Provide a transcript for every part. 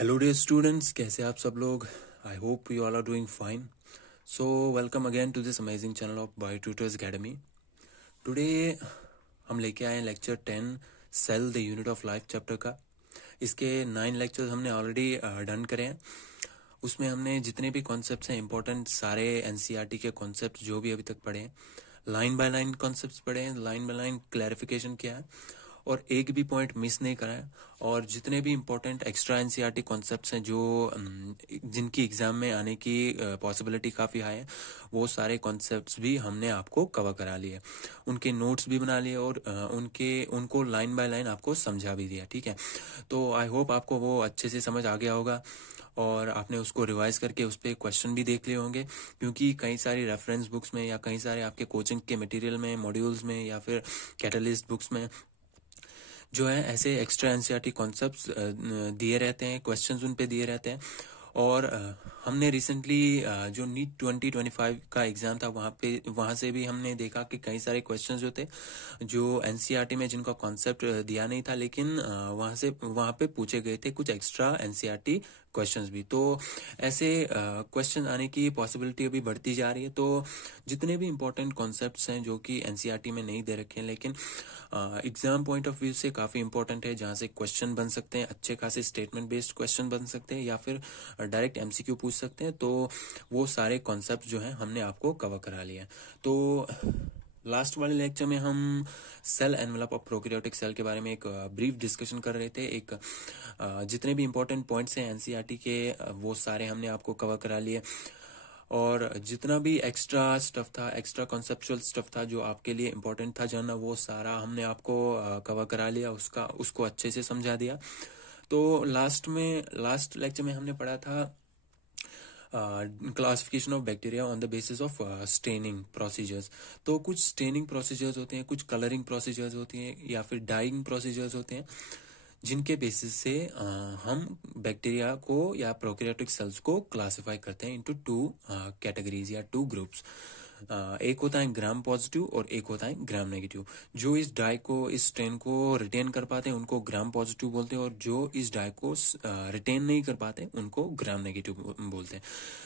Hello dear students, कैसे आप सब लोग। I hope you all are doing fine. So welcome again to this amazing channel of Bio Tutors Academy. Today हम लेके आए हैं lecture 10 cell the unit of life chapter का। इसके 9 लेक्चर्स हमने ऑलरेडी डन करे हैं। उसमें हमने जितने भी कॉन्सेप्ट्स हैं इंपॉर्टेंट, सारे एनसीईआरटी के कॉन्सेप्ट्स जो भी अभी तक पढ़े हैं, लाइन बाय लाइन कॉन्सेप्ट्स पढ़े हैं, लाइन बाय लाइन क्लैरिफिकेशन किया है और एक भी पॉइंट मिस नहीं करा है। और जितने भी इंपॉर्टेंट एक्स्ट्रा एनसीईआरटी कॉन्सेप्ट्स हैं जो जिनकी एग्जाम में आने की पॉसिबिलिटी काफ़ी हाई है, वो सारे कॉन्सेप्ट्स भी हमने आपको कवर करा लिए, उनके नोट्स भी बना लिए और उनको लाइन बाय लाइन आपको समझा भी दिया। ठीक है, तो आई होप आपको वो अच्छे से समझ आ गया होगा और आपने उसको रिवाइज करके उस पर क्वेश्चन भी देख लिए होंगे, क्योंकि कई सारी रेफरेंस बुक्स में या कई सारे आपके कोचिंग के मटेरियल में, मॉड्यूल्स में या फिर कैटलिस्ट बुक्स में जो है ऐसे एक्स्ट्रा एनसीईआरटी कॉन्सेप्ट्स दिए रहते हैं, क्वेश्चंस उन पे दिए रहते हैं। और हमने रिसेंटली जो नीट 2025 का एग्जाम था वहां से भी हमने देखा कि कई सारे क्वेश्चंस जो थे जो एनसीईआरटी में जिनका कॉन्सेप्ट दिया नहीं था, लेकिन वहां पे पूछे गए थे कुछ एक्स्ट्रा एनसीईआरटी क्वेश्चंस भी। तो ऐसे क्वेश्चन आने की पॉसिबिलिटी अभी बढ़ती जा रही है। तो जितने भी इंपॉर्टेंट कॉन्सेप्ट्स हैं जो कि एनसीईआरटी में नहीं दे रखे हैं लेकिन एग्जाम पॉइंट ऑफ व्यू से काफी इंपॉर्टेंट है, जहां से क्वेश्चन बन सकते हैं, अच्छे खासे स्टेटमेंट बेस्ड क्वेश्चन बन सकते हैं या फिर डायरेक्ट एमसीक्यू पूछ सकते हैं, तो वो सारे कॉन्सेप्ट जो हैं हमने आपको कवर करा लिया है। तो लास्ट वाले लेक्चर में हम cell envelope of prokaryotic cell के बारे में एक ब्रीफ डिस्कशन कर रहे थे। एक जितने भी इंपॉर्टेंट पॉइंट्स हैं एनसीईआरटी के वो सारे हमने आपको कवर करा लिए और जितना भी एक्स्ट्रा स्टफ था, एक्स्ट्रा कॉन्सेप्चुअल स्टफ था जो आपके लिए इम्पोर्टेंट था जानना, वो सारा हमने आपको कवर करा लिया, उसको अच्छे से समझा दिया। तो लास्ट लेक्चर में हमने पढ़ा था classification of bacteria on the basis of staining procedures. तो कुछ स्टेनिंग प्रोसीजर्स होते हैं, कुछ कलरिंग प्रोसीजर्स होती हैं या फिर डाइंग प्रोसीजर्स होते हैं, जिनके बेसिस से हम बैक्टीरिया को या प्रोकैरियोटिक सेल्स को क्लासिफाई करते हैं इनटू 2 कैटेगरीज या 2 ग्रुप्स। एक होता है ग्राम पॉजिटिव और एक होता है ग्राम नेगेटिव। जो इस डाई को, इस स्ट्रेन को रिटेन कर पाते हैं उनको ग्राम पॉजिटिव बोलते हैं और जो इस डाई को रिटेन नहीं कर पाते उनको ग्राम नेगेटिव बोलते हैं।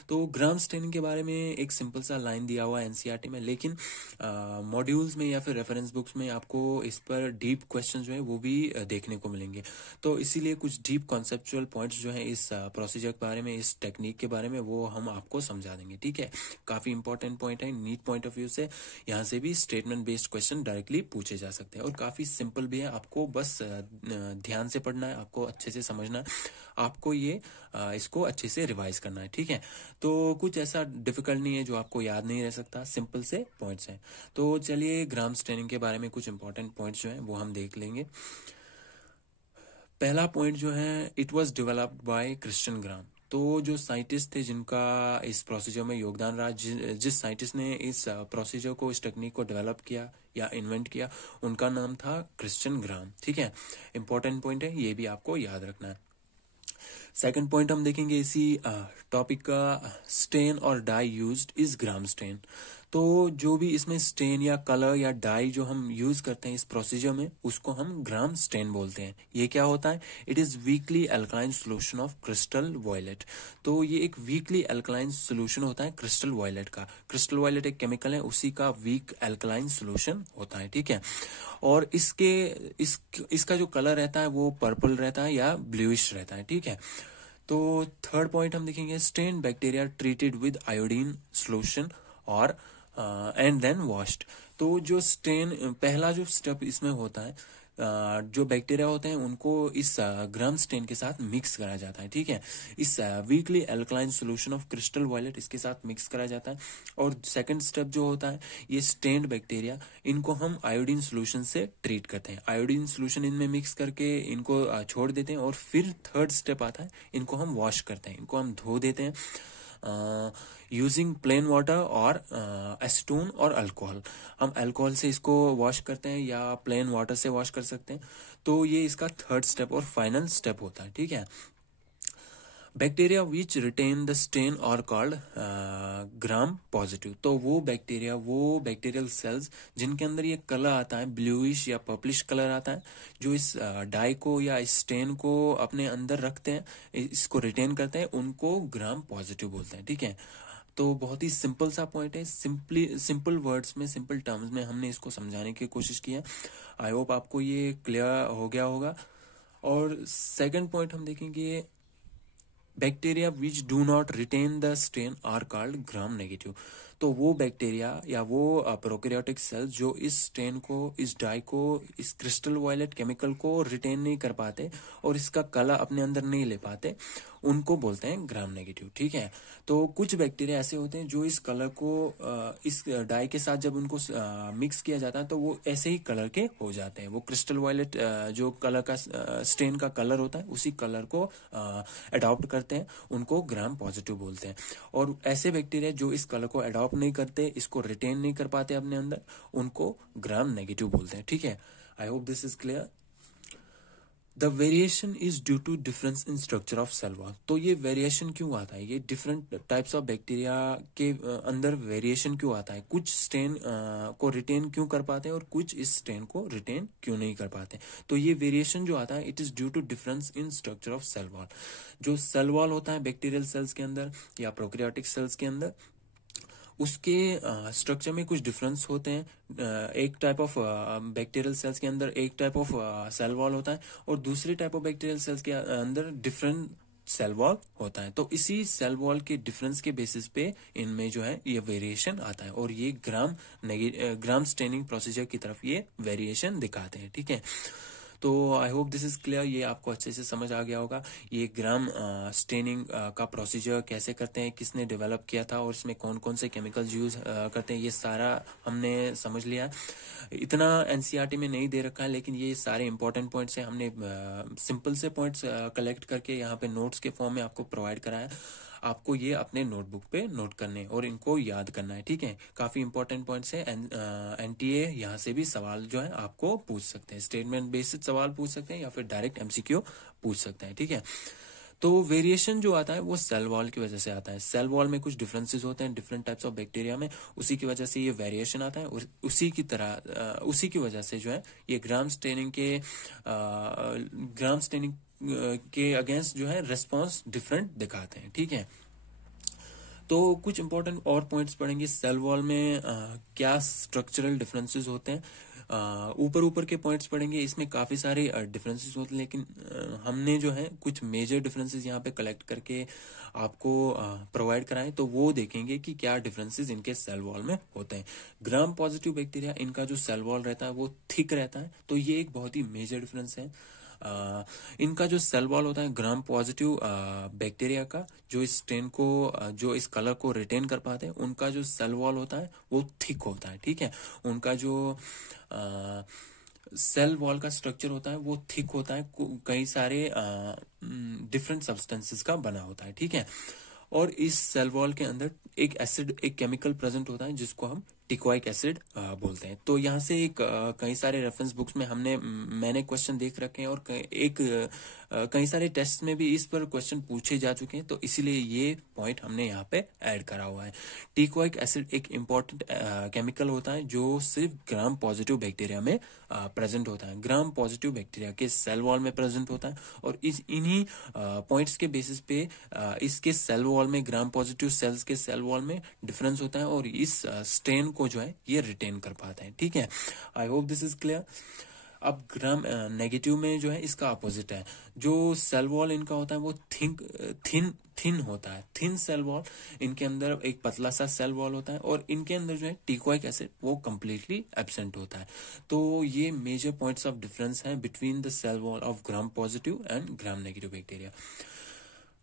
तो ग्राम स्टेनिंग के बारे में एक सिंपल सा लाइन दिया हुआ है एनसीईआरटी में, लेकिन मॉड्यूल्स में या फिर रेफरेंस बुक्स में आपको इस पर डीप क्वेश्चन जो है वो भी देखने को मिलेंगे। तो इसीलिए कुछ डीप कॉन्सेप्चुअल पॉइंट्स जो है इस प्रोसीजर के बारे में, इस टेक्निक के बारे में, वो हम आपको समझा देंगे। ठीक है, काफी इंपॉर्टेंट पॉइंट है नीट पॉइंट ऑफ व्यू से। यहाँ से भी स्टेटमेंट बेस्ड क्वेश्चन डायरेक्टली पूछे जा सकते हैं और काफी सिंपल भी है। आपको बस ध्यान से पढ़ना है, आपको अच्छे से समझना है, आपको ये इसको अच्छे से रिवाइज करना है। ठीक है, तो कुछ ऐसा डिफिकल्ट नहीं है जो आपको याद नहीं रह सकता, सिंपल से पॉइंट्स हैं। तो चलिए ग्राम स्टेनिंग के बारे में कुछ इंपॉर्टेंट पॉइंट्स जो हैं वो हम देख लेंगे। पहला पॉइंट जो है, it was developed by Christian ग्राम। तो जो साइंटिस्ट थे जिनका इस प्रोसीजर में योगदान रहा, जिस साइंटिस्ट ने इस प्रोसीजर को, इस टेक्निक को डेवलप किया या इन्वेंट किया, उनका नाम था क्रिश्चियन ग्राम। ठीक है, इंपॉर्टेंट पॉइंट है, ये भी आपको याद रखना है। सेकंड पॉइंट हम देखेंगे इसी टॉपिक का, स्टेन और dye used is Gram stain. तो जो भी इसमें स्टेन या कलर या डाई जो हम यूज करते हैं इस प्रोसीजर में, उसको हम ग्राम स्टेन बोलते हैं। ये क्या होता है? It is weakly alkaline solution of crystal violet. तो ये एक वीकली अल्कलाइन सोल्यूशन होता है क्रिस्टल वॉयलेट का। क्रिस्टल वॉयलेट एक केमिकल है, उसी का वीक अल्कलाइन सोल्यूशन होता है। ठीक है, और इसका जो कलर रहता है वो पर्पल रहता है या ब्लूइश रहता है। ठीक है, तो थर्ड पॉइंट हम देखेंगे, stain bacteria treated with iodine solution और एंड देन वॉश्ड। तो जो स्टेन, पहला जो स्टेप इसमें होता है, जो बैक्टीरिया होते हैं उनको इस ग्राम स्टेन के साथ मिक्स करा जाता है। ठीक है, इस weakly alkaline solution of crystal violet इसके साथ मिक्स करा जाता है। और सेकंड स्टेप जो होता है, ये स्टेन्ड बैक्टीरिया, इनको हम आयोडीन सोल्यूशन से ट्रीट करते हैं। आयोडीन सोल्यूशन इनमें मिक्स करके इनको छोड़ देते हैं और फिर थर्ड स्टेप आता है, इनको हम वॉश करते हैं, इनको हम धो देते हैं यूजिंग प्लेन वाटर और एसीटोन और अल्कोहल। हम अल्कोहल से इसको वॉश करते हैं या प्लेन वाटर से वॉश कर सकते हैं। तो ये इसका थर्ड स्टेप और फाइनल स्टेप होता है। ठीक है, bacteria which retain the stain और कॉल्ड ग्राम पॉजिटिव। तो वो बैक्टीरियल सेल्स जिनके अंदर ये कलर आता है, ब्लूइश या पर्पलिश कलर आता है, जो इस डाई को या इस स्टेन को अपने अंदर रखते हैं, इसको रिटेन करते हैं, उनको ग्राम पॉजिटिव बोलते हैं। ठीक है, तो बहुत ही सिंपल सा पॉइंट है, सिंपल वर्ड्स में, सिंपल टर्म्स में हमने इसको समझाने की कोशिश की है। आई होप आपको ये क्लियर हो गया होगा। और सेकंड पॉइंट हम देखेंगे, bacteria which do not retain the stain are called Gram negative. तो वो बैक्टीरिया या वो प्रोकैरियोटिक सेल्स जो इस स्टेन को, इस डाई को, इस क्रिस्टल वायलेट केमिकल को रिटेन नहीं कर पाते और इसका कलर अपने अंदर नहीं ले पाते, उनको बोलते हैं ग्राम नेगेटिव। ठीक है, तो कुछ बैक्टीरिया ऐसे होते हैं जो इस कलर को इस डाई के साथ जब उनको मिक्स किया जाता है तो वो ऐसे ही कलर के हो जाते हैं। वो क्रिस्टल वायलेट जो कलर का स्टेन का कलर होता है, उसी कलर को अडॉप्ट करते हैं, उनको ग्राम पॉजिटिव बोलते हैं। और ऐसे बैक्टीरिया जो इस कलर को अडॉप्ट नहीं करते, इसको रिटेन नहीं कर पाते अपने अंदर, उनको ग्राम नेगेटिव बोलते हैं। ठीक है, I hope this is clear. The variation is due to difference in structure of cell wall. तो ये वेरिएशन क्यों आता है, ये डिफरेंट टाइप्स ऑफ बैक्टीरिया के अंदर वेरिएशन क्यों आता है, कुछ स्टेन को रिटेन क्यों कर पाते हैं और कुछ इस स्टेन को रिटेन क्यों नहीं कर पाते। तो ये वेरिएशन जो आता है, it is due to difference in structure of cell wall. जो सेल वॉल होता है बैक्टीरियल सेल्स के अंदर या प्रोकैरियोटिक सेल्स के अंदर, उसके स्ट्रक्चर में कुछ डिफरेंस होते हैं। एक टाइप ऑफ बैक्टीरियल सेल्स के अंदर एक टाइप ऑफ सेल वॉल होता है और दूसरी टाइप ऑफ बैक्टीरियल सेल्स के अंदर डिफरेंट सेल वॉल होता है। तो इसी सेल वॉल के डिफरेंस के बेसिस पे इनमें जो है ये वेरिएशन आता है और ये ग्राम स्टेनिंग प्रोसीजर की तरफ ये वेरिएशन दिखाते हैं। ठीक है, तो आई होप दिस इज क्लियर, ये आपको अच्छे से समझ आ गया होगा। ये ग्राम स्टेनिंग का प्रोसीजर कैसे करते हैं, किसने डेवलप किया था और इसमें कौन कौन से केमिकल्स यूज करते हैं, ये सारा हमने समझ लिया। इतना एनसीईआरटी में नहीं दे रखा है, लेकिन ये सारे इंपॉर्टेंट पॉइंट्स हैं, हमने सिंपल से पॉइंट्स कलेक्ट करके यहाँ पे नोट्स के फॉर्म में आपको प्रोवाइड कराया। आपको ये अपने नोटबुक पे नोट करने और इनको याद करना है। ठीक है, काफी इंपॉर्टेंट पॉइंट्स है। एनटीए यहाँ से भी सवाल जो है आपको पूछ सकते हैं, स्टेटमेंट बेस्ड सवाल पूछ सकते हैं या फिर डायरेक्ट एमसीक्यू पूछ सकते हैं। ठीक है, तो वेरिएशन जो आता है वो सेल वॉल की वजह से आता है। सेल वॉल में कुछ डिफरेंसेस होते हैं डिफरेंट टाइप्स ऑफ बैक्टीरिया में, उसी की वजह से ये वेरिएशन आता है और उसी की वजह से जो है ये ग्राम स्टेनिंग के अगेंस्ट जो है रेस्पॉन्स डिफरेंट दिखाते हैं। ठीक है, तो कुछ इंपॉर्टेंट और पॉइंट्स पढ़ेंगे। सेल वॉल में क्या स्ट्रक्चरल डिफरेंसेस होते हैं, ऊपर के पॉइंट्स पढ़ेंगे, इसमें काफी सारे डिफरेंसेस होते हैं, लेकिन हमने जो है कुछ मेजर डिफरेंसेस यहाँ पे कलेक्ट करके आपको प्रोवाइड कराएं, तो वो देखेंगे कि क्या डिफरेंसेस इनके सेल वॉल में होते हैं। ग्राम पॉजिटिव बैक्टीरिया, इनका जो सेल वॉल रहता है वो थिक रहता है, तो ये एक बहुत ही मेजर डिफरेंस है। इनका जो सेल वॉल होता है ग्राम पॉजिटिव बैक्टीरिया का, जो इस स्टेन को जो इस कलर को रिटेन कर पाते हैं, उनका जो सेल वॉल होता है वो थिक होता है। ठीक है, उनका जो सेल वॉल का स्ट्रक्चर होता है वो थिक होता है, कई सारे डिफरेंट सब्सटेंसेस का बना होता है। ठीक है, और इस सेल वॉल के अंदर एक केमिकल प्रेजेंट होता है जिसको हम टिकोइक एसिड बोलते हैं। तो यहाँ से कई सारे रेफरेंस बुक्स में मैंने क्वेश्चन देख रखे हैं और कई सारे टेस्ट में भी इस पर क्वेश्चन पूछे जा चुके हैं, तो इसीलिए ये पॉइंट हमने यहाँ पे ऐड करा हुआ है। टिकोइक एसिड एक इम्पॉर्टेंट केमिकल होता है जो सिर्फ ग्राम पॉजिटिव बैक्टीरिया में प्रेजेंट होता है, ग्राम पॉजिटिव बैक्टीरिया के सेल वॉल में प्रेजेंट होता है और इन्हीं पॉइंट्स के बेसिस पे इसके सेल वॉल में, ग्राम पॉजिटिव सेल्स के सेल वॉल में डिफरेंस होता है और इस स्टेन को जो है ये रिटेन कर पाते हैं। ठीक है, I hope this is clear. अब ग्राम नेगेटिव में जो है इसका अपोजिट है, जो सेल वॉल इनका होता है वो थिन होता है, थिन सेल वॉल। इनके अंदर एक पतला सा सेल वॉल होता है और इनके अंदर जो है टिकोइक एसिड वो कंप्लीटली एब्सेंट होता है। तो ये मेजर पॉइंट्स ऑफ डिफरेंस है between the cell wall of Gram positive and Gram negative bacteria.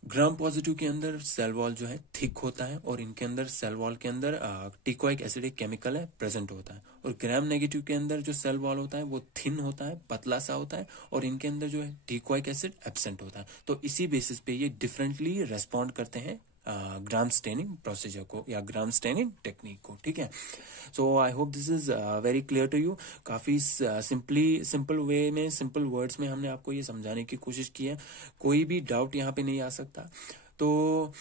Gram positive के अंदर सेल वॉल जो है थिक होता है और इनके अंदर सेल वॉल के अंदर टिकोइक एसिड एक केमिकल है प्रेजेंट होता है, और ग्राम नेगेटिव के अंदर जो सेल वॉल होता है वो थिन होता है, पतला सा होता है और इनके अंदर जो है टिकोइक एसिड एब्सेंट होता है। तो इसी बेसिस पे ये डिफरेंटली रेस्पॉन्ड करते हैं ग्राम स्टेनिंग प्रोसीजर को या ग्राम स्टेनिंग टेक्निक को। ठीक है, so I hope this is very clear to you. काफी सिंपल वे में, सिंपल वर्ड्स में हमने आपको ये समझाने की कोशिश की है, कोई भी डाउट यहाँ पे नहीं आ सकता। तो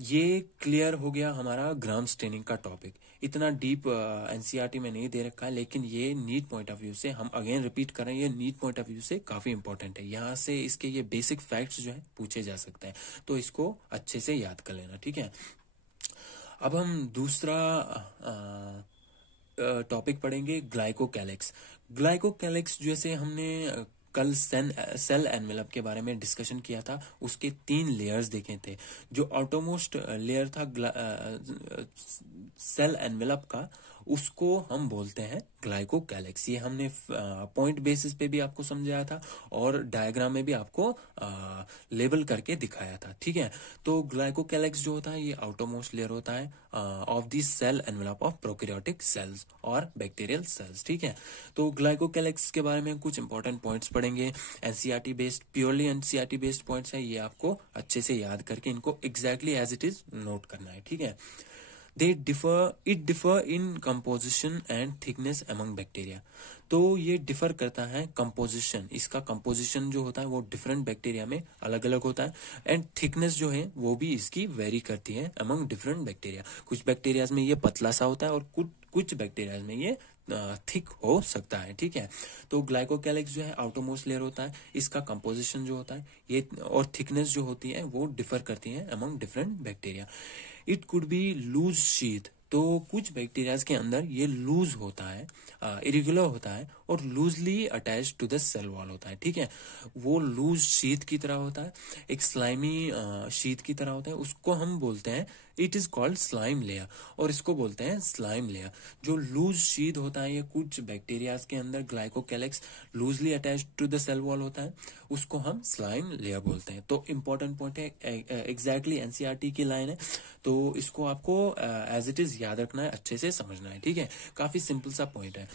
ये क्लियर हो गया हमारा ग्राम स्टेनिंग का टॉपिक। इतना डीप एनसीईआरटी में नहीं दे रखा है, लेकिन ये नीट पॉइंट ऑफ व्यू से, हम अगेन रिपीट कर रहे हैं, ये नीट पॉइंट ऑफ व्यू से काफी इंपॉर्टेंट है। यहाँ से इसके ये बेसिक फैक्ट्स जो है पूछे जा सकते हैं, तो इसको अच्छे से याद कर लेना, ठीक है। अब हम दूसरा टॉपिक पढ़ेंगे, ग्लाइकोकैलिक्स। ग्लाइकोकैलिक्स जैसे हमने कल सेल एनवेलप के बारे में डिस्कशन किया था, उसके 3 लेयर्स देखे थे। जो ऑटोमोस्ट लेयर था सेल एनवेलप का, उसको हम बोलते हैं ग्लाइकोकैलिक्स। ये हमने पॉइंट बेसिस पे भी आपको समझाया था और डायग्राम में भी आपको लेबल करके दिखाया था, ठीक है। तो ग्लाइकोकैलिक्स जो होता है ये आउटरमोस्ट लेयर होता है of the cell envelope of prokaryotic cells और बैक्टीरियल सेल्स, ठीक है। तो ग्लाइकोकैलिक्स के बारे में कुछ इंपॉर्टेंट पॉइंट्स पढ़ेंगे, NCERT based, purely NCERT based points है, ये आपको अच्छे से याद करके इनको exactly as it is note करना है, ठीक है। It differ in composition and thickness among bacteria। तो ये डिफर करता है कंपोजिशन, इसका कंपोजिशन जो होता है वो डिफरेंट बैक्टीरिया में अलग अलग होता है, एंड थिकनेस जो है वो भी इसकी वेरी करती है अमंग डिफरेंट बैक्टीरिया। कुछ बैक्टीरियाज में ये पतला सा होता है और कुछ बैक्टीरियाज में ये थिक हो सकता है, ठीक है। तो ग्लाइकोकैलिक्स जो है आउटरमोस्ट लेयर होता है, इसका कंपोजिशन जो होता है ये और थिकनेस जो होती है वो डिफर करती है among different bacteria. It could be loose sheath, तो कुछ बैक्टीरियाज के अंदर ये लूज होता है, इरेगुलर होता है और loosely attach to the cell wall होता है, ठीक है। वो लूज शीथ की तरह होता है, एक स्लाइमी शीथ की तरह होता है, उसको हम बोलते हैं, it is called slime layer, और इसको बोलते हैं स्लाइम लेयर। जो लूज शीथ होता है ये कुछ बैक्टीरियाज के अंदर glycocalyx loosely attach to the cell wall होता है, उसको हम स्लाइम लेयर बोलते हैं। तो इंपॉर्टेंट पॉइंट है, एग्जैक्टली एनसीईआरटी की लाइन है, तो इसको आपको एज इट इज याद रखना है, अच्छे से समझना है, ठीक है। काफी सिंपल सा पॉइंट है,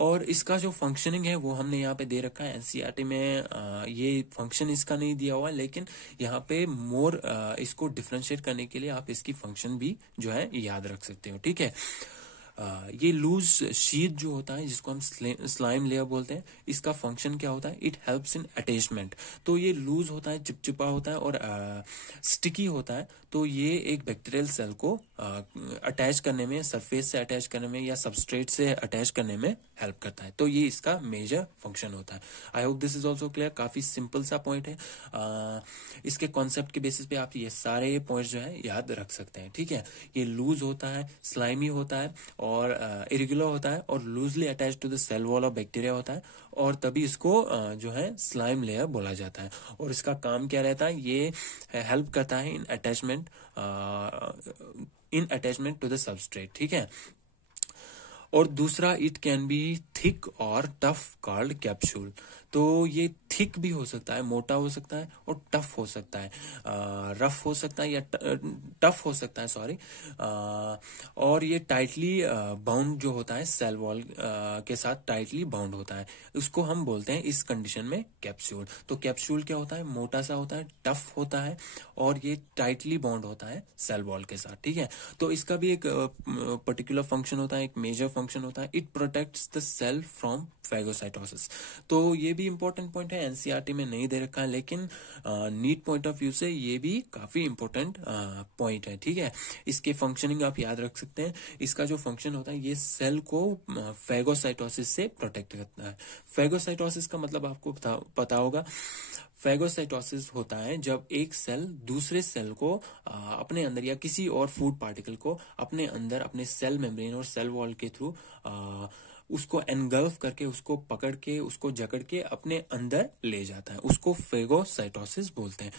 और इसका जो फंक्शनिंग है वो हमने यहाँ पे दे रखा है। एनसीईआरटी में ये फंक्शन इसका नहीं दिया हुआ है, लेकिन यहाँ पे मोर इसको डिफरेंशिएट करने के लिए आप इसकी फंक्शन भी जो है याद रख सकते हो, ठीक है। ये लूज शीथ जो होता है जिसको हम स्लाइम लेयर बोलते हैं, इसका फंक्शन क्या होता है, इट हेल्प्स इन अटैचमेंट। तो ये लूज होता है, चिपचिपा होता है और स्टिकी होता है, तो ये एक बैक्टीरियल सेल को अटैच करने में, सरफेस से अटैच करने में या सबस्ट्रेट से अटैच करने में हेल्प करता है। तो ये इसका मेजर फंक्शन होता है। I hope this is also clear. काफी सिंपल सा पॉइंट है, इसके कॉन्सेप्ट के बेसिस पे आप ये सारे पॉइंट्स जो है याद रख सकते हैं, ठीक है। ये लूज होता है, स्लाइमी होता है और इरेगुलर होता है और loosely attach to the cell wall of bacteria होता है, और तभी इसको जो है स्लाइम लेयर बोला जाता है। और इसका काम क्या रहता है, ये हेल्प करता है in attachment to the substrate, ठीक है। और दूसरा, इट कैन बी थिक और टफ कॉल्ड कैप्सूल। तो ये थिक भी हो सकता है, मोटा हो सकता है, और टफ हो सकता है, रफ हो सकता है या टफ हो सकता है, सॉरी। और ये टाइटली बाउंड जो होता है, सेल वॉल के साथ टाइटली बाउंड होता है, उसको हम बोलते हैं इस कंडीशन में कैप्सूल। तो कैप्सूल क्या होता है, मोटा सा होता है, टफ होता है और ये टाइटली बाउंड होता है सेल वॉल के साथ, ठीक है। तो इसका भी एक पर्टिकुलर फंक्शन होता है, एक मेजर फंक्शन होता है, it protects the cell from phagocytosis. तो ये भी इंपॉर्टेंट पॉइंट है, एनसीईआरटी में नहीं दे रखा है, लेकिन नीट पॉइंट ऑफ व्यू से ये भी काफी इंपॉर्टेंट पॉइंट है, ठीक है। इसके फंक्शनिंग आप याद रख सकते हैं। इसका जो फंक्शन होता है, ये सेल को फेगोसाइटोसिस से प्रोटेक्ट करता है। फेगोसाइटोसिस का मतलब आपको पता होगा, फेगोसाइटोसिस होता है जब एक सेल दूसरे सेल को अपने अंदर या किसी और फूड पार्टिकल को अपने अंदर, अपने सेल मेम्ब्रेन और सेल वॉल के थ्रू उसको एनगल्फ करके, उसको पकड़ के, उसको जकड़ के अपने अंदर ले जाता है, उसको फेगोसाइटोसिस बोलते हैं।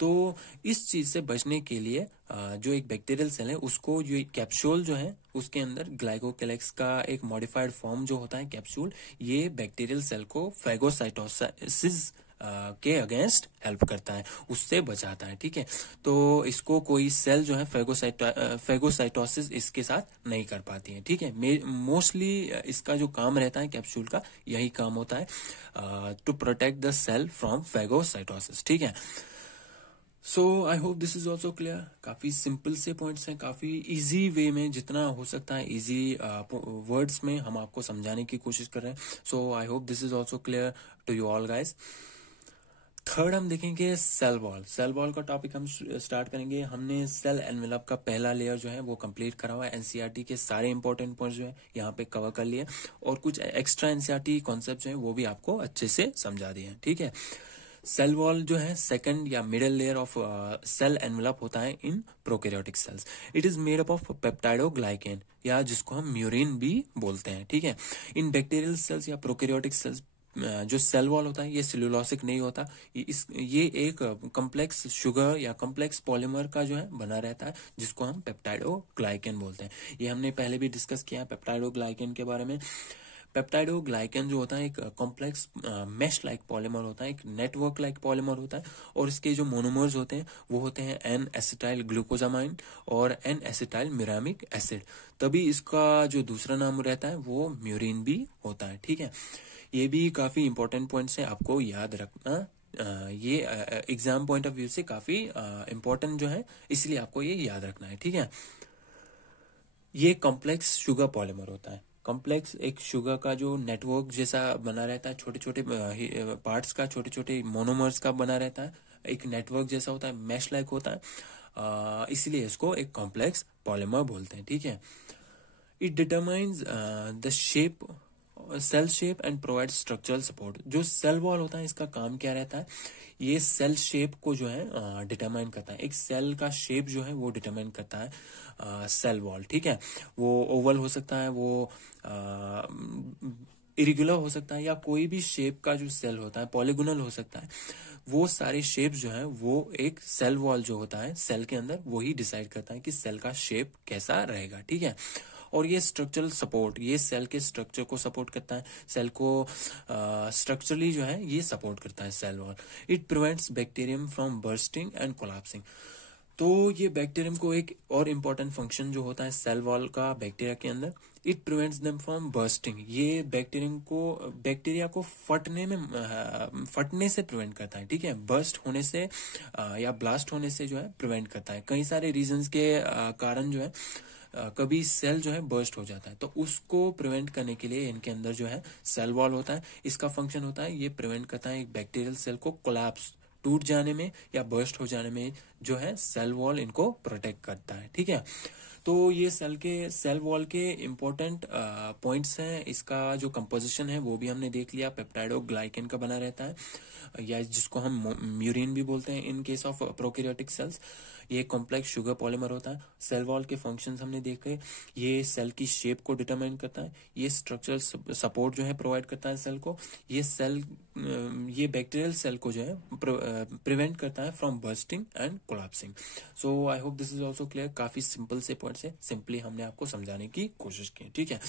तो इस चीज से बचने के लिए जो एक बैक्टीरियल सेल है, उसको जो कैप्सूल जो है उसके अंदर ग्लाइकोकैलिक्स का एक मॉडिफाइड फॉर्म जो होता है कैप्सूल, ये बैक्टीरियल सेल को फेगोसाइटोसिस के अगेंस्ट हेल्प करता है, उससे बचाता है, ठीक है। तो इसको कोई सेल जो है फेगोसाइटोसिस इसके साथ नहीं कर पाती है, ठीक है। मोस्टली इसका जो काम रहता है कैप्सूल का, यही काम होता है, to protect the cell from phagocytosis, ठीक है। So I hope this is also clear. काफी सिंपल से पॉइंट्स हैं, काफी इजी वे में, जितना हो सकता है इजी वर्ड्स में हम आपको समझाने की कोशिश कर रहे हैं। So I hope this is also clear to you all guys. Third हम देखेंगे सेल वॉल। सेल वॉल का टॉपिक हम स्टार्ट करेंगे। हमने सेल एनवेलप का पहला लेयर जो है वो कंप्लीट करा हुआ है। एनसीईआरटी के सारे इंपॉर्टेंट पॉइंट्स जो है यहाँ पे कवर कर लिए और कुछ एक्स्ट्रा एनसीईआरटी कॉन्सेप्ट जो है वो भी आपको अच्छे से समझा दिए हैं, ठीक है। सेल वॉल जो है सेकंड या middle layer of cell envelope होता है in prokaryotic cells. It is made up of peptidoglycan या जिसको हम म्यूरिन भी बोलते हैं, ठीक है। इन बैक्टीरियल सेल्स या प्रोकैरियोटिक सेल्स जो सेल वॉल होता है ये सेलुलोसिक नहीं होता, ये एक कॉम्प्लेक्स शुगर या कॉम्प्लेक्स पॉलीमर का जो है बना रहता है जिसको हम पेप्टाइडोग्लाइकेन बोलते हैं। ये हमने पहले भी डिस्कस किया है पेप्टाइडोग्लाइकेन के बारे में। पेप्टाइडोग्लाइकेन जो होता है एक कॉम्प्लेक्स मेश लाइक पॉलीमर होता है, एक नेटवर्क लाइक पॉलीमर होता है और इसके जो मोनोमर्स होते हैं वो होते हैं एन एसिटाइल ग्लूकोजामाइन और एन एसिटाइल मिरामिक एसिड, तभी इसका जो दूसरा नाम रहता है वो म्यूरिन भी होता है, ठीक है। ये भी काफी इंपॉर्टेंट पॉइंट्स है, आपको याद रखना। ये एग्जाम पॉइंट ऑफ व्यू से काफी इंपॉर्टेंट जो है, इसलिए आपको ये याद रखना है, ठीक है। ये कॉम्प्लेक्स शुगर पॉलीमर होता है। कॉम्प्लेक्स एक शुगर का जो नेटवर्क जैसा बना रहता है, छोटे छोटे पार्ट्स का, छोटे छोटे मोनोमर्स का बना रहता है, एक नेटवर्क जैसा होता है, मैश लाइक होता है, इसलिए इसको एक कॉम्प्लेक्स पॉलीमर बोलते हैं, ठीक है। It determines the shape cell shape and provide structural support. जो सेल वॉल होता है इसका काम क्या रहता है, ये सेल शेप को जो है डिटरमाइन करता है। एक सेल का शेप जो है वो डिटरमाइन करता है सेल वॉल, ठीक है। वो ओवल हो सकता है, वो इरेगुलर हो सकता है, या कोई भी शेप का जो सेल होता है पॉलीगोनल हो सकता है। वो सारे शेप जो है वो एक सेल वॉल जो होता है सेल के अंदर वही डिसाइड करता है कि सेल का शेप कैसा रहेगा, ठीक है। और ये स्ट्रक्चरल सपोर्ट, ये सेल के स्ट्रक्चर को सपोर्ट करता है, सेल को स्ट्रक्चरली जो है ये सपोर्ट करता है cell wall. It prevents bacterium from bursting and collapsing. तो ये बैक्टीरियम को एक और इम्पोर्टेंट फंक्शन जो होता है सेल वॉल का बैक्टीरिया के अंदर, it prevents them from bursting. ये बैक्टीरिया को फटने से प्रिवेंट करता है, ठीक है। बर्स्ट होने से या ब्लास्ट होने से जो है प्रिवेंट करता है। कई सारे रीजंस के कारण जो है कभी सेल जो है बर्स्ट हो जाता है, तो उसको प्रिवेंट करने के लिए इनके अंदर जो है सेल वॉल होता है। इसका फंक्शन होता है ये प्रिवेंट करता है एक बैक्टीरियल सेल को कोलैप्स, टूट जाने में या बर्स्ट हो जाने में जो है सेल वॉल इनको प्रोटेक्ट करता है, ठीक है। तो ये सेल वॉल के इम्पोर्टेंट पॉइंट्स हैं। इसका जो कंपोजिशन है वो भी हमने देख लिया, पेप्टाइडोग्लाइकेन का बना रहता है या जिसको हम म्यूरिन भी बोलते हैं in case of prokaryotic sales. ये कॉम्प्लेक्स शुगर पॉलीमर होता है। सेल वॉल के फंक्शंस हमने देखे, ये सेल की शेप को डिटरमाइन करता है, ये स्ट्रक्चरल सपोर्ट जो है प्रोवाइड करता है सेल को, ये बैक्टीरियल सेल को जो है प्रिवेंट करता है from bursting and collapsing. So I hope this is also clear. काफी सिंपल से पॉइंट्स है, सिंपली हमने आपको समझाने की कोशिश की, ठीक है।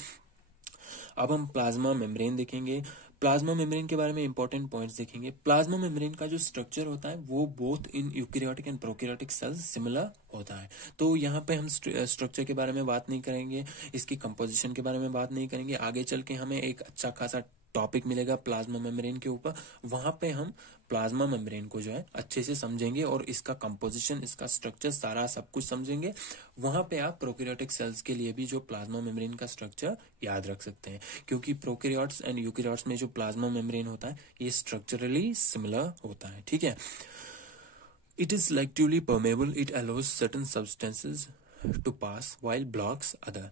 अब हम प्लाज्मा मेम्ब्रेन देखेंगे। प्लाज्मा मेम्ब्रेन के बारे में इंपॉर्टेंट पॉइंट्स देखेंगे। प्लाज्मा मेम्ब्रेन का जो स्ट्रक्चर होता है वो both in eukaryotic and prokaryotic cells similar होता है। तो यहाँ पे हम स्ट्रक्चर के बारे में बात नहीं करेंगे, इसकी कंपोजिशन के बारे में बात नहीं करेंगे। आगे चल के हमें एक अच्छा खासा टॉपिक मिलेगा प्लाज्मा मेम्ब्रेन के ऊपर, वहां पे हम प्लाज्मा मेम्ब्रेन को जो है अच्छे से समझेंगे और इसका कंपोजिशन, इसका स्ट्रक्चर, सारा सब कुछ समझेंगे। वहां पे आप प्रोकैरियोटिक सेल्स के लिए भी जो प्लाज्मा मेम्ब्रेन का स्ट्रक्चर याद रख सकते हैं, क्योंकि प्रोकैरियोट्स एंड यूकैरियोट्स में जो प्लाज्मा मेम्ब्रेन होता है ये स्ट्रक्चरली सिमिलर होता है, ठीक है। It is selectively permeable, it allows certain substances to pass while blocks other।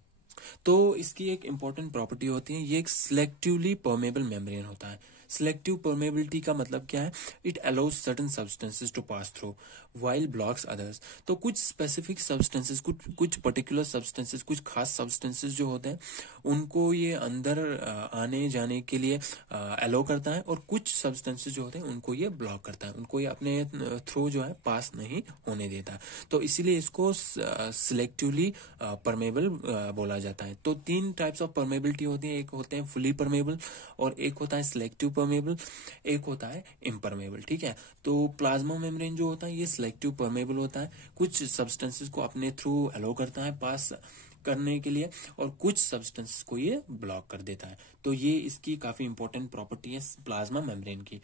तो इसकी एक इंपॉर्टेंट प्रॉपर्टी होती है, ये एक सिलेक्टिवली परमेबल मेम्ब्रेन होता है। सिलेक्टिव परमेबिलिटी का मतलब क्या है, it allows certain substances to pass through while blocks others. तो कुछ स्पेसिफिक सब्सटेंसेस, कुछ पर्टिकुलर सब्सटेंसेस, कुछ खास सब्सटेंसेस जो होते हैं उनको ये अंदर आने जाने के लिए अलाउ करता है, और कुछ सब्सटेंसेस जो होते हैं उनको ये ब्लॉक करता है, उनको ये अपने थ्रू जो है पास नहीं होने देता। तो इसीलिए इसको सिलेक्टिवली परमेबल बोला जाता है। तो तीन टाइप्स ऑफ परमेबिलिटी होती है, एक होते हैं फुली परमेबल, और एक होता है सिलेक्टिव परमेबल, एक होता है इम्परमेबल, ठीक है। तो प्लाज्मा मेम्ब्रेन जो होता है ये सिलेक्टिव परमेबल होता है, कुछ सब्सटेंसेस को अपने थ्रू अलाउ करता है पास करने के लिए, और कुछ सब्सटेंसेस को ये ब्लॉक कर देता है। तो ये इसकी काफी इंपॉर्टेंट प्रॉपर्टी है प्लाज्मा मेम्ब्रेन की।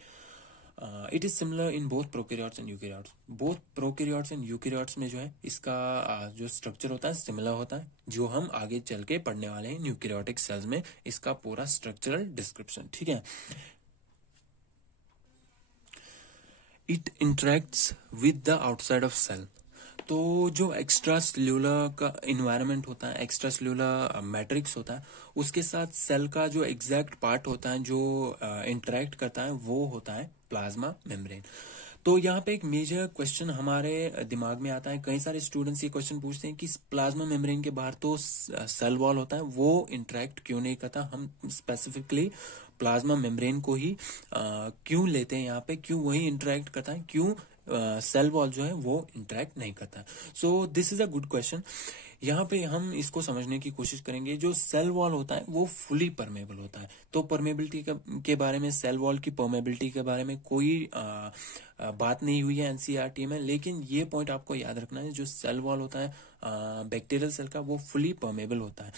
It is similar in both prokaryotes and eukaryotes. Both prokaryotes and eukaryotes में जो है इसका जो स्ट्रक्चर होता है सिमिलर होता है, जो हम आगे चल के पढ़ने वाले हैं यूकैरियोटिक सेल्स में इसका पूरा स्ट्रक्चरल डिस्क्रिप्शन, ठीक है। It interacts with the outside of cell. तो जो एक्स्ट्रा सेल्यूलर का इन्वायरमेंट होता है, एक्स्ट्रा सेल्यूलर मैट्रिक्स होता है, उसके साथ सेल का जो एग्जैक्ट पार्ट होता है जो इंटरेक्ट करता है वो होता है प्लाज्मा मेम्ब्रेन। तो यहाँ पे एक मेजर क्वेश्चन हमारे दिमाग में आता है, कई सारे स्टूडेंट्स ये क्वेश्चन पूछते हैं कि प्लाज्मा मेम्ब्रेन के बाहर तो सेल वॉल होता है, वो इंटरेक्ट क्यों नहीं करता। हम स्पेसिफिकली प्लाज्मा मेम्ब्रेन को ही क्यों लेते हैं यहाँ पे, क्यों वही इंटरेक्ट करता है, क्यों सेल वॉल जो है वो इंटरेक्ट नहीं करता। So this is a good question. यहाँ पे हम इसको समझने की कोशिश करेंगे। जो सेल वॉल होता है वो फुली परमेबल होता है। तो परमेबिलिटी के बारे में, सेल वॉल की परमेबिलिटी के बारे में कोई बात नहीं हुई है एनसीईआरटी में, लेकिन ये पॉइंट आपको याद रखना है, जो सेल वॉल होता है बैक्टीरियल सेल का, वो फुली परमेबल होता है।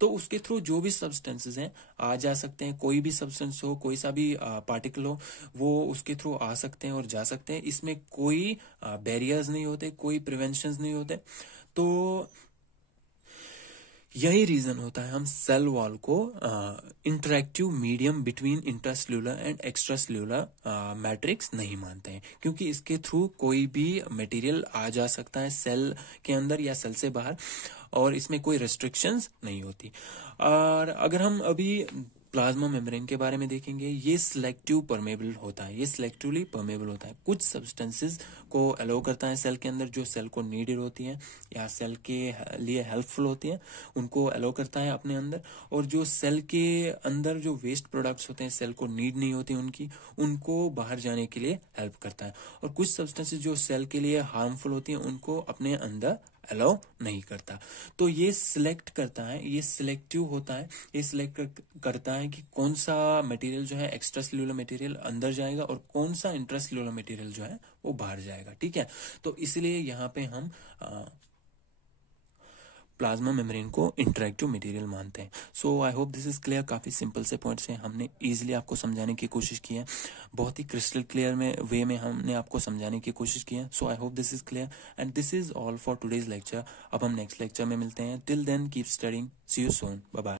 तो उसके थ्रू जो भी सब्सटेंसेस हैं आ जा सकते हैं, कोई भी सब्सटेंस हो, कोई सा भी पार्टिकल हो, वो उसके थ्रू आ सकते हैं और जा सकते हैं। इसमें कोई बैरियर्स नहीं होते, कोई प्रिवेंशंस नहीं होते। तो यही रीजन होता है हम सेल वॉल को interactive medium between intracellular and extracellular matrix नहीं मानते हैं, क्योंकि इसके थ्रू कोई भी मटेरियल आ जा सकता है सेल के अंदर या सेल से बाहर, और इसमें कोई रेस्ट्रिक्शंस नहीं होती। और अगर हम अभी प्लाज्मा मेम्ब्रेन के बारे में देखेंगे, ये सिलेक्टिव परमेबल होता है, ये सिलेक्टिवली परमेबल होता है। कुछ सब्सटेंसेस को अलाउ करता है सेल के अंदर, जो सेल को नीडेड होती हैं या सेल के लिए हेल्पफुल होती हैं, उनको अलाउ करता है अपने अंदर। और जो सेल के अंदर जो वेस्ट प्रोडक्ट्स होते हैं, सेल को नीड नहीं होती उनकी, उनको बाहर जाने के लिए हेल्प करता है। और कुछ सब्सटेंसेस जो सेल के लिए हार्मफुल होती हैं, उनको अपने अंदर अलाउ नहीं करता। तो ये सिलेक्ट करता है, ये सिलेक्टिव होता है, ये सिलेक्ट करता है कि कौन सा मटेरियल जो है एक्स्ट्रा सेल्यूलर मटेरियल अंदर जाएगा और कौन सा इंट्रा सेल्यूलर मटेरियल जो है वो बाहर जाएगा। ठीक है, तो इसलिए यहाँ पे हम प्लाज्मा मेम्ब्रेन को इंटरेक्टिव मटेरियल मानते हैं। So I hope this is clear. काफी सिंपल से पॉइंट्स हैं, हमने इजीली आपको समझाने की कोशिश की है, बहुत ही क्रिस्टल क्लियर में वे में हमने आपको समझाने की कोशिश की है। So I hope this is clear and this is all for today's lecture. अब हम नेक्स्ट लेक्चर में मिलते हैं। Till then keep studying, see you soon, bye bye.